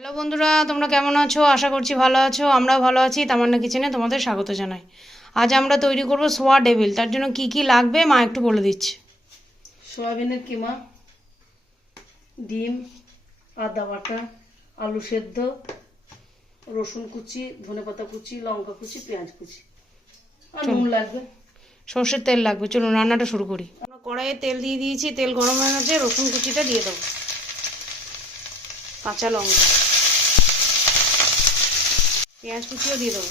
Hello বন্ধুরা তোমরা কেমন আছো? আশা করছি ভালো আছো আমরা ভালো আছি। তামান্না কিচেনে তোমাদের স্বাগত জানাই। আজ আমরা তৈরি করব সোয়া ডেভিল। তার জন্য কি কি লাগবে মা একটু বলে দিচ্ছে। সোয়াবিনের কিমা ডিম আদা বাটা আলু সেদ্ধ রসুন কুচি ধনেপাতা কুচি লঙ্কা কুচি পেঁয়াজ কুচি। আর নুন লাগবে? সর্ষের তেল লাগবে। চলুন রান্নাটা শুরু করি। আমরা কড়াইয়ে তেল দিয়ে দিয়েছি। তেল গরম হয়ে গেছে রসুন কুচিটা দিয়ে দেবো। কাঁচা লঙ্কা। পেঁয়াজ কুচিও দিয়ে দেবো।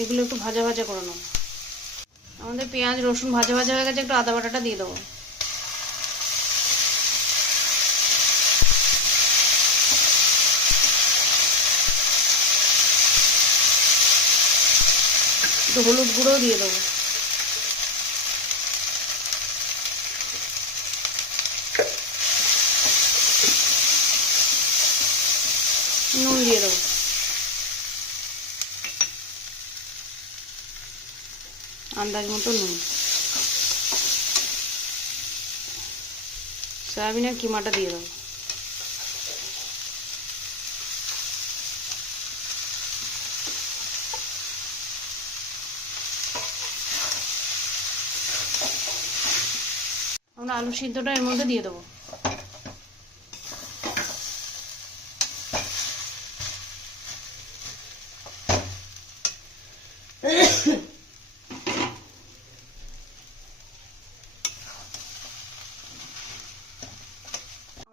এগুলো একটু ভাজা ভাজা করে নেব। আমাদের পেঁয়াজ, রসুন ভাজা ভাজা হয়ে গেছে, একটু আদা বাটাটা দিয়ে দেবো। একটু হলুদ গুঁড়োও দিয়ে দেবো। নুন দিয়ে দেবো আন্দাজ মতো নুন সয়াবিনের কিমাটা দিয়ে দেবো আমরা আলু সিদ্ধটা এর মধ্যে দিয়ে দেবো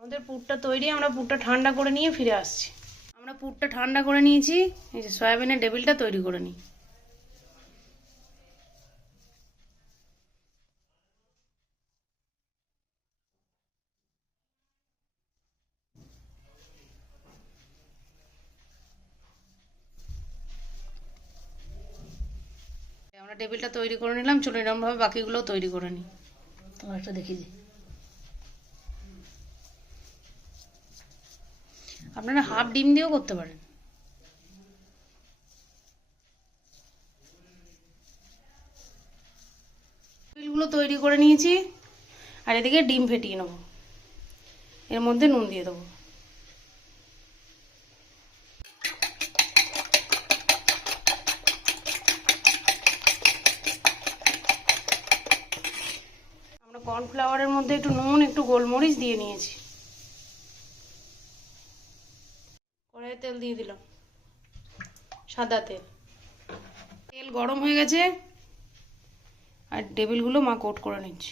আমাদের পুরটা তৈরি আমরা পুরটা ঠান্ডা করে নিয়ে ফিরে আসছি। আমরা পুরটা ঠান্ডা করে নিয়েছি এই যে সয়াবিনের টেবিলটা তৈরি করে নিই। আমরা টেবিলটা তৈরি করে নিলাম চলুন এরকমভাবে বাকিগুলোও তৈরি করে নিই। তোমার একটা দেখি দিই। আপনারা হাফ ডিম দিয়েও করতে পারেন। টেবিলগুলো তৈরি করে নিয়েছি, আর এদিকে ডিম ফেটিয়ে নেব। এর মধ্যে নুন দিয়ে দেবো। আমরা কর্নফ্লাওয়ারের মধ্যে একটু নুন, একটু গোলমরিচ দিয়ে নিয়েছি কড়াইয়ে তেল দিয়ে দিলাম। সাদা তেল। তেল গরম হয়ে গেছে। আর টেবিলগুলো মা কোট করে নিচ্ছে।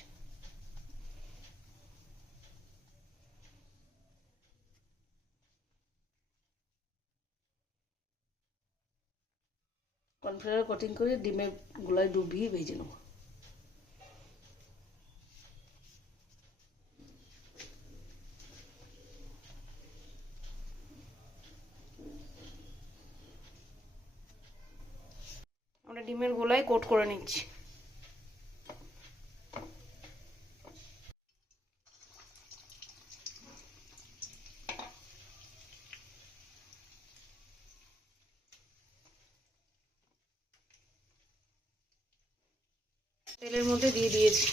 কর্নফ্লাওয়ার কোটিং করে ডিমের গুলায় ডুবিয়ে ভেজে নেব। আমরা ডিমের গোলায় কোট করে নিচ্ছি। তেলের মধ্যে দিয়ে দিয়েছি।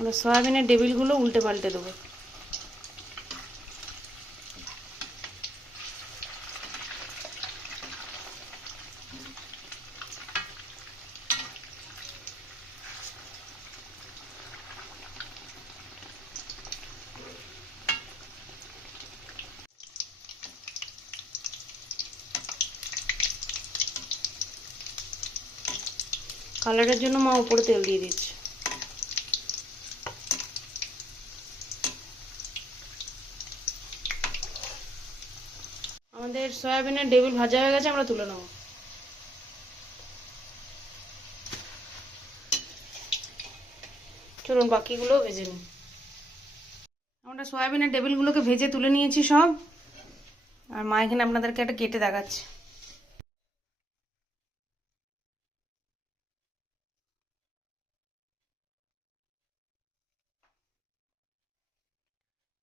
আমরা সয়াবিনের ডেবিলগুলো উল্টে পাল্টে দেবো। কালারের জন্য মা উপরে তেল দিয়ে দিচ্ছে। আমাদের সয়াবিনের ডেবিল ভাজা হয়ে গেছে, আমরা তুলে নেব। চলুন, বাকিগুলো ভেজে নিই। আমরা সয়াবিনের ডেবিলগুলোকে ভেজে তুলে নিয়েছি সব। আর মা এখানে আপনাদেরকে একটা কেটে দেখাচ্ছে।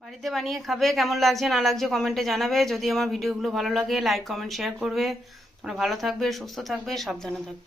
বাড়িতে বানিয়ে খাবে, কেমন লাগছে না লাগছে কমেন্টে জানাবে। যদি আমার ভিডিওগুলো ভালো লাগে লাইক কমেন্ট শেয়ার করবে। তোমরা ভালো থাকবে, সুস্থ থাকবে, সাবধানে থাকবে।